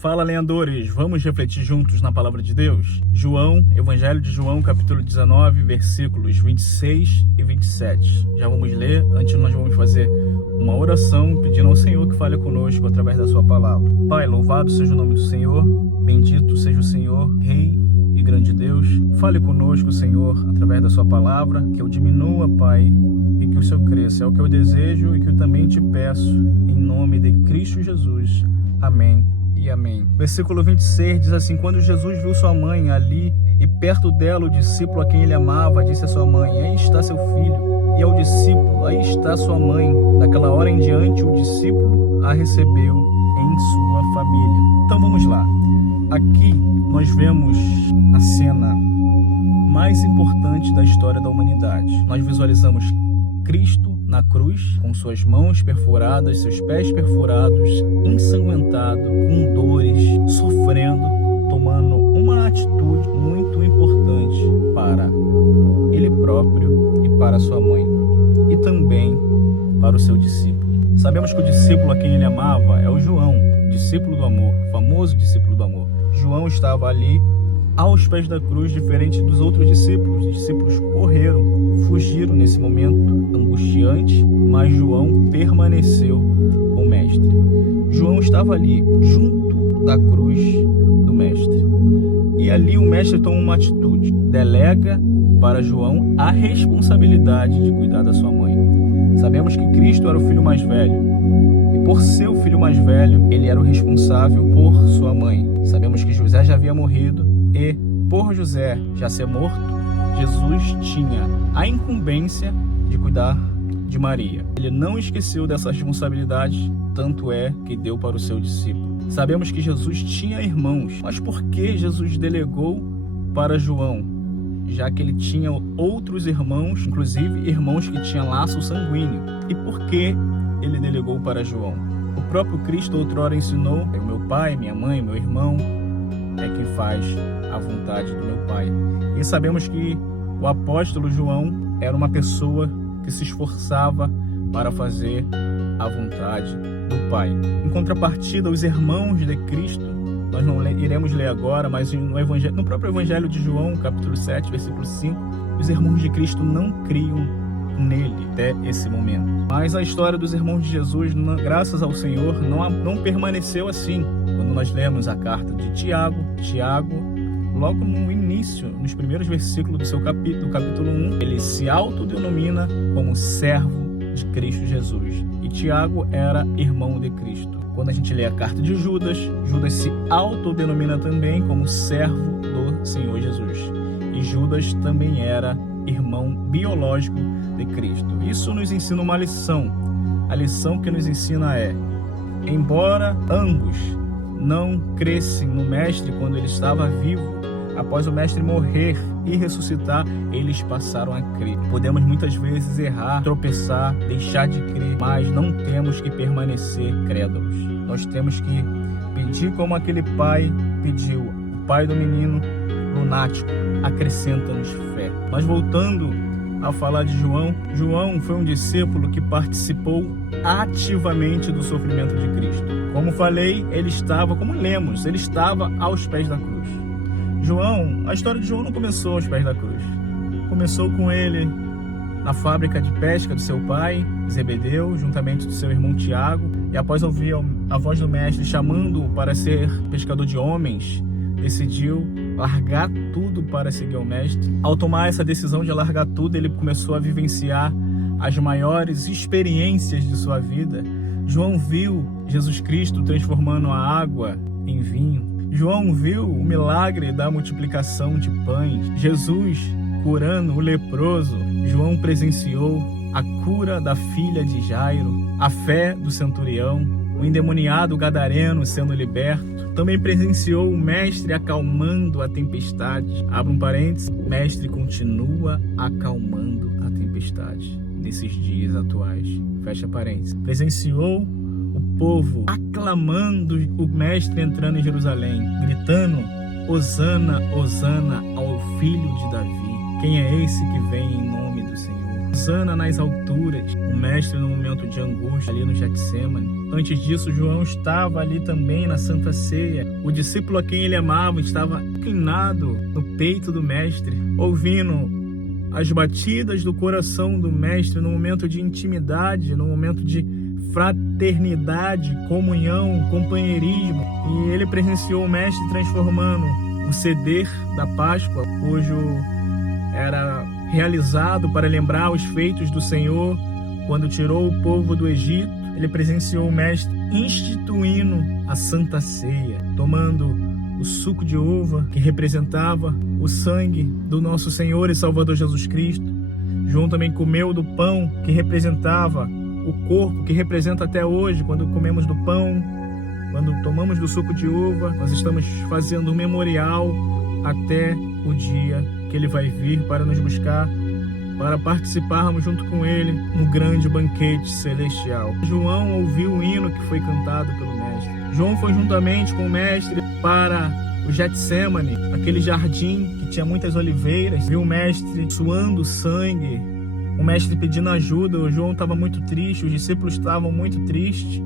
Fala, lenhadores! Vamos refletir juntos na palavra de Deus? Evangelho de João, capítulo 19, versículos 26 e 27. Já vamos ler, antes nós vamos fazer uma oração pedindo ao Senhor que fale conosco através da sua palavra. Pai, louvado seja o nome do Senhor, bendito seja o Senhor, Rei e grande Deus. Fale conosco, Senhor, através da sua palavra, que eu diminua, Pai, e que o Senhor cresça. É o que eu desejo e que eu também te peço, em nome de Cristo Jesus. Amém e amém. Versículo 26 diz assim: quando Jesus viu sua mãe ali e perto dela o discípulo a quem ele amava, disse à sua mãe: aí está seu filho. E ao discípulo: aí está sua mãe. Daquela hora em diante o discípulo a recebeu em sua família. Então vamos lá. Aqui nós vemos a cena mais importante da história da humanidade. Nós visualizamos Cristo na cruz, com suas mãos perfuradas, seus pés perfurados, ensanguentado, com dores, sofrendo, tomando uma atitude muito importante para ele próprio e para sua mãe, e também para o seu discípulo. Sabemos que o discípulo a quem ele amava é o João, discípulo do amor, famoso discípulo do amor. João estava ali aos pés da cruz, diferente dos outros discípulos. Os discípulos correram, fugiram nesse momento angustiante, mas João permaneceu com o mestre. João estava ali, junto da cruz do mestre. E ali o mestre toma uma atitude, delega para João a responsabilidade de cuidar da sua mãe. Sabemos que Cristo era o filho mais velho, e por ser o filho mais velho, ele era o responsável por sua mãe. Sabemos que José já havia morrido, e por José já ser morto, Jesus tinha a incumbência de cuidar de Maria. Ele não esqueceu dessa responsabilidade, tanto é que deu para o seu discípulo. Sabemos que Jesus tinha irmãos, mas por que Jesus delegou para João? Já que ele tinha outros irmãos, inclusive irmãos que tinham laço sanguíneo. E por que ele delegou para João? O próprio Cristo outrora ensinou: o meu pai, minha mãe, meu irmão é quem faz a vontade do meu Pai. E sabemos que o apóstolo João era uma pessoa que se esforçava para fazer a vontade do Pai. Em contrapartida, os irmãos de Cristo, nós não iremos ler agora, mas no próprio Evangelho de João, capítulo 7, versículo 5, os irmãos de Cristo não criam nele até esse momento. Mas a história dos irmãos de Jesus, graças ao Senhor, não permaneceu assim. Quando nós lemos a carta de Tiago, logo no início, nos primeiros versículos do seu capítulo 1, ele se autodenomina como servo de Cristo Jesus. E Tiago era irmão de Cristo. Quando a gente lê a carta de Judas, Judas se autodenomina também como servo do Senhor Jesus. E Judas também era irmão biológico de Cristo. Isso nos ensina uma lição. A lição que nos ensina é: embora ambos não crescem no mestre quando ele estava vivo, após o mestre morrer e ressuscitar, eles passaram a crer. Podemos muitas vezes errar, tropeçar, deixar de crer, mas não temos que permanecer crédulos. Nós temos que pedir como aquele pai pediu, o pai do menino lunático: acrescenta-nos fé. Mas voltando a falar de João, João foi um discípulo que participou ativamente do sofrimento de Cristo. Como falei, ele estava, como lemos, ele estava aos pés da cruz. A história de João não começou aos pés da cruz. Começou com ele na fábrica de pesca do seu pai, Zebedeu, juntamente do seu irmão Tiago, e após ouvir a voz do mestre chamando-o para ser pescador de homens, decidiu largar tudo para seguir o mestre. Ao tomar essa decisão de largar tudo, ele começou a vivenciar as maiores experiências de sua vida. João viu Jesus Cristo transformando a água em vinho. João viu o milagre da multiplicação de pães. Jesus curando o leproso. João presenciou a cura da filha de Jairo, a fé do centurião, o endemoniado gadareno sendo liberto. Também presenciou o mestre acalmando a tempestade. Abre um parênteses: o mestre continua acalmando a tempestade nesses dias atuais. Fecha parênteses. Presenciou o povo aclamando o mestre entrando em Jerusalém, gritando: Hosana, Hosana ao filho de Davi. Quem é esse que vem em nome do Senhor? hosana nas alturas. O mestre no momento de angústia ali no Getsemane. Antes disso, João estava ali também na Santa Ceia. O discípulo a quem ele amava estava inclinado no peito do mestre, ouvindo as batidas do coração do mestre no momento de intimidade, no momento de fraternidade, comunhão, companheirismo. E ele presenciou o mestre transformando o ceder da Páscoa, cujo era realizado para lembrar os feitos do Senhor quando tirou o povo do Egito. Ele presenciou o mestre instituindo a Santa Ceia, tomando o suco de uva que representava o sangue do nosso Senhor e Salvador Jesus Cristo. João também comeu do pão que representava o corpo, que representa até hoje, quando comemos do pão, quando tomamos do suco de uva, nós estamos fazendo um memorial até o dia que ele vai vir para nos buscar, para participarmos junto com ele no grande banquete celestial. João ouviu o hino que foi cantado pelo mestre. João foi juntamente com o mestre para o Getsemane, aquele jardim que tinha muitas oliveiras. Viu o mestre suando sangue, o mestre pedindo ajuda. O João estava muito triste, os discípulos estavam muito tristes,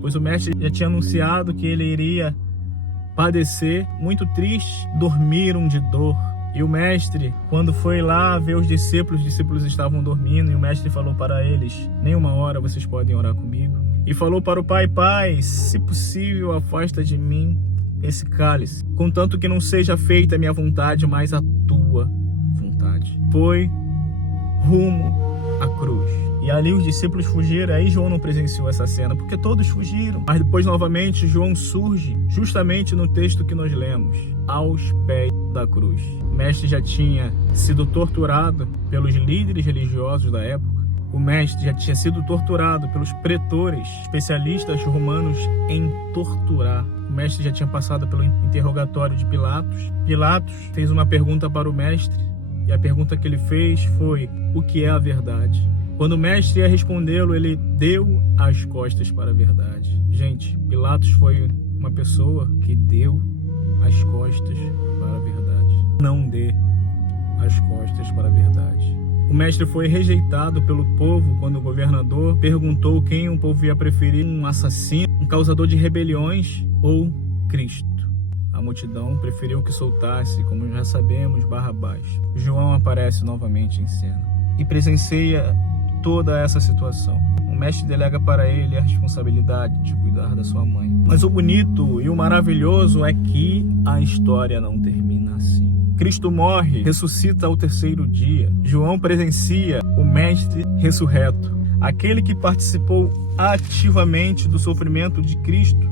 pois o mestre já tinha anunciado que ele iria padecer. Muito tristes, dormiram de dor. E o mestre, quando foi lá ver os discípulos estavam dormindo, e o mestre falou para eles: nem uma hora vocês podem orar comigo. E falou para o Pai: Pai, se possível, afasta de mim esse cálice, contanto que não seja feita a minha vontade, mas a tua vontade. Foi rumo à cruz. E ali os discípulos fugiram. Aí João não presenciou essa cena, porque todos fugiram. Mas depois, novamente, João surge, justamente no texto que nós lemos, aos pés da cruz. O mestre já tinha sido torturado pelos líderes religiosos da época. O mestre já tinha sido torturado pelos pretores, especialistas romanos em torturar. O mestre já tinha passado pelo interrogatório de Pilatos. Pilatos fez uma pergunta para o mestre, e a pergunta que ele fez foi: o que é a verdade? Quando o mestre ia respondê-lo, ele deu as costas para a verdade. Gente, Pilatos foi uma pessoa que deu as costas para a verdade. Não dê as costas para a verdade. O mestre foi rejeitado pelo povo quando o governador perguntou quem o povo ia preferir: um assassino, um causador de rebeliões ou Cristo. A multidão preferiu que soltasse, como já sabemos, Barrabás. João aparece novamente em cena e presencia toda essa situação. O mestre delega para ele a responsabilidade de cuidar da sua mãe. Mas o bonito e o maravilhoso é que a história não termina assim. Cristo morre, ressuscita ao terceiro dia. João presencia o mestre ressurreto, aquele que participou ativamente do sofrimento de Cristo.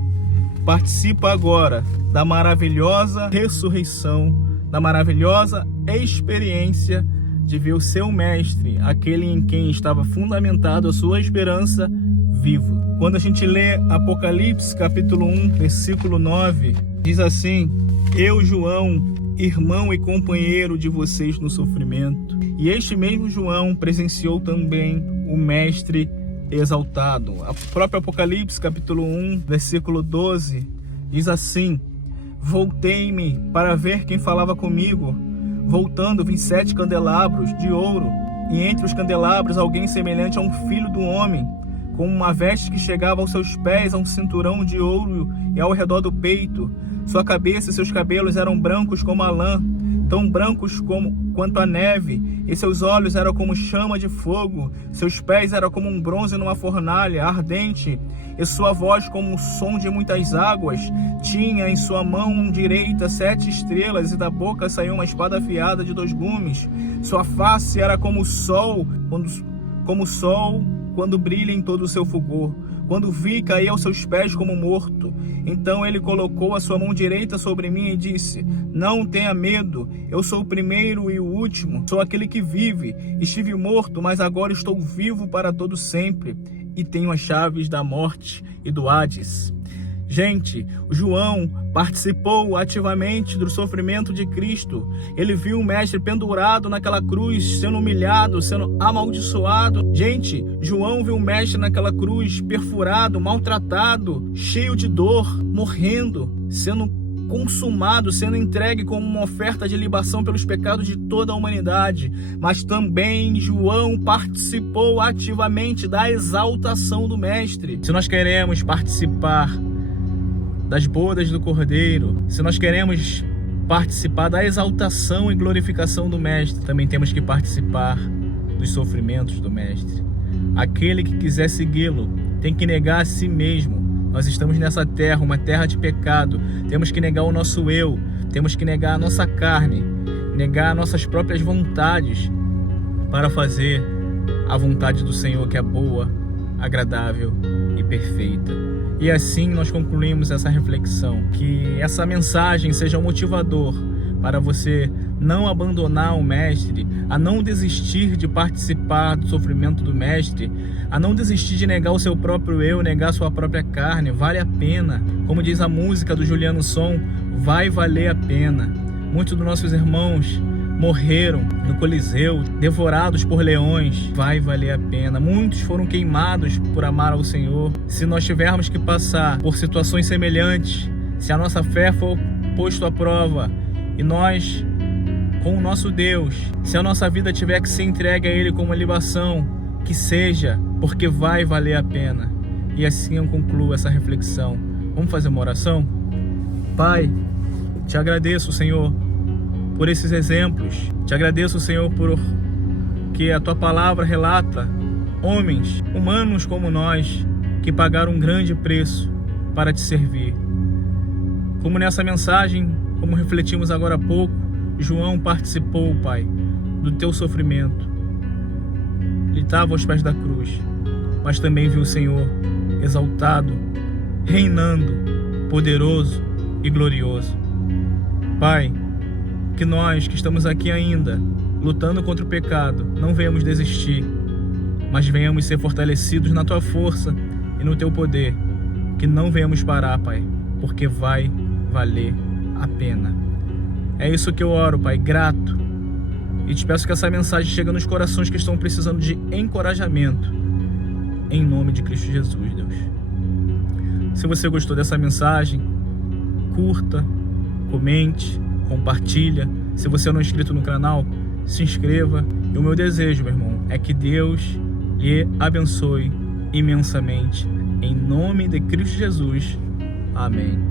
Participa agora da maravilhosa ressurreição, da maravilhosa experiência de ver o seu mestre, aquele em quem estava fundamentado a sua esperança, vivo. Quando a gente lê Apocalipse capítulo 1, versículo 9, diz assim: eu, João, irmão e companheiro de vocês no sofrimento. E este mesmo João presenciou também o mestre exaltado. O próprio Apocalipse capítulo 1, versículo 12, diz assim: voltei-me para ver quem falava comigo. Voltando, vi 7 candelabros de ouro, e entre os candelabros alguém semelhante a um filho do homem, com uma veste que chegava aos seus pés, a um cinturão de ouro e ao redor do peito. Sua cabeça e seus cabelos eram brancos como a lã, tão brancos quanto a neve, e seus olhos eram como chama de fogo, seus pés eram como um bronze numa fornalha ardente, e sua voz como o som de muitas águas. Tinha em sua mão direita 7 estrelas, e da boca saiu uma espada afiada de 2 gumes. Sua face era como o sol, quando brilha em todo o seu fulgor. Quando vi, caí aos seus pés como morto. Então ele colocou a sua mão direita sobre mim e disse: não tenha medo, eu sou o primeiro e o último, sou aquele que vive. Estive morto, mas agora estou vivo para todo sempre, e tenho as chaves da morte e do Hades. Gente, o João participou ativamente do sofrimento de Cristo. Ele viu o mestre pendurado naquela cruz, sendo humilhado, sendo amaldiçoado. Gente, João viu o mestre naquela cruz, perfurado, maltratado, cheio de dor, morrendo, sendo consumado, sendo entregue como uma oferta de libação pelos pecados de toda a humanidade. Mas também João participou ativamente da exaltação do Mestre. Se nós queremos participar das bodas do Cordeiro, se nós queremos participar da exaltação e glorificação do Mestre, também temos que participar dos sofrimentos do Mestre. Aquele que quiser segui-lo tem que negar a si mesmo. Nós estamos nessa terra, uma terra de pecado. Temos que negar o nosso eu, temos que negar a nossa carne, negar nossas próprias vontades para fazer a vontade do Senhor, que é boa, agradável e perfeita. E assim nós concluímos essa reflexão, que essa mensagem seja um motivador para você não abandonar o Mestre, a não desistir de participar do sofrimento do Mestre, a não desistir de negar o seu próprio eu, negar a sua própria carne. Vale a pena. Como diz a música do Juliano Som, vai valer a pena. Muitos dos nossos irmãos morreram no Coliseu, devorados por leões. Vai valer a pena. Muitos foram queimados por amar ao Senhor. Se nós tivermos que passar por situações semelhantes, se a nossa fé for posta à prova e nós, com o nosso Deus, se a nossa vida tiver que ser entregue a Ele como uma libação, que seja, porque vai valer a pena. E assim eu concluo essa reflexão. Vamos fazer uma oração? Pai, te agradeço, Senhor, por esses exemplos. Te agradeço, Senhor, por que a Tua palavra relata homens humanos como nós que pagaram um grande preço para Te servir. Como nessa mensagem, como refletimos agora há pouco, João participou, Pai, do Teu sofrimento. Ele estava aos pés da cruz, mas também viu o Senhor exaltado, reinando, poderoso e glorioso. Pai, que nós que estamos aqui ainda, lutando contra o pecado, não venhamos desistir, mas venhamos ser fortalecidos na Tua força e no Teu poder. Que não venhamos parar, Pai, porque vai valer a pena. É isso que eu oro, Pai, grato. E te peço que essa mensagem chegue nos corações que estão precisando de encorajamento. Em nome de Cristo Jesus, Deus. Se você gostou dessa mensagem, curta, comente, compartilha. Se você não é inscrito no canal, se inscreva. E o meu desejo, meu irmão, é que Deus lhe abençoe imensamente. Em nome de Cristo Jesus. Amém.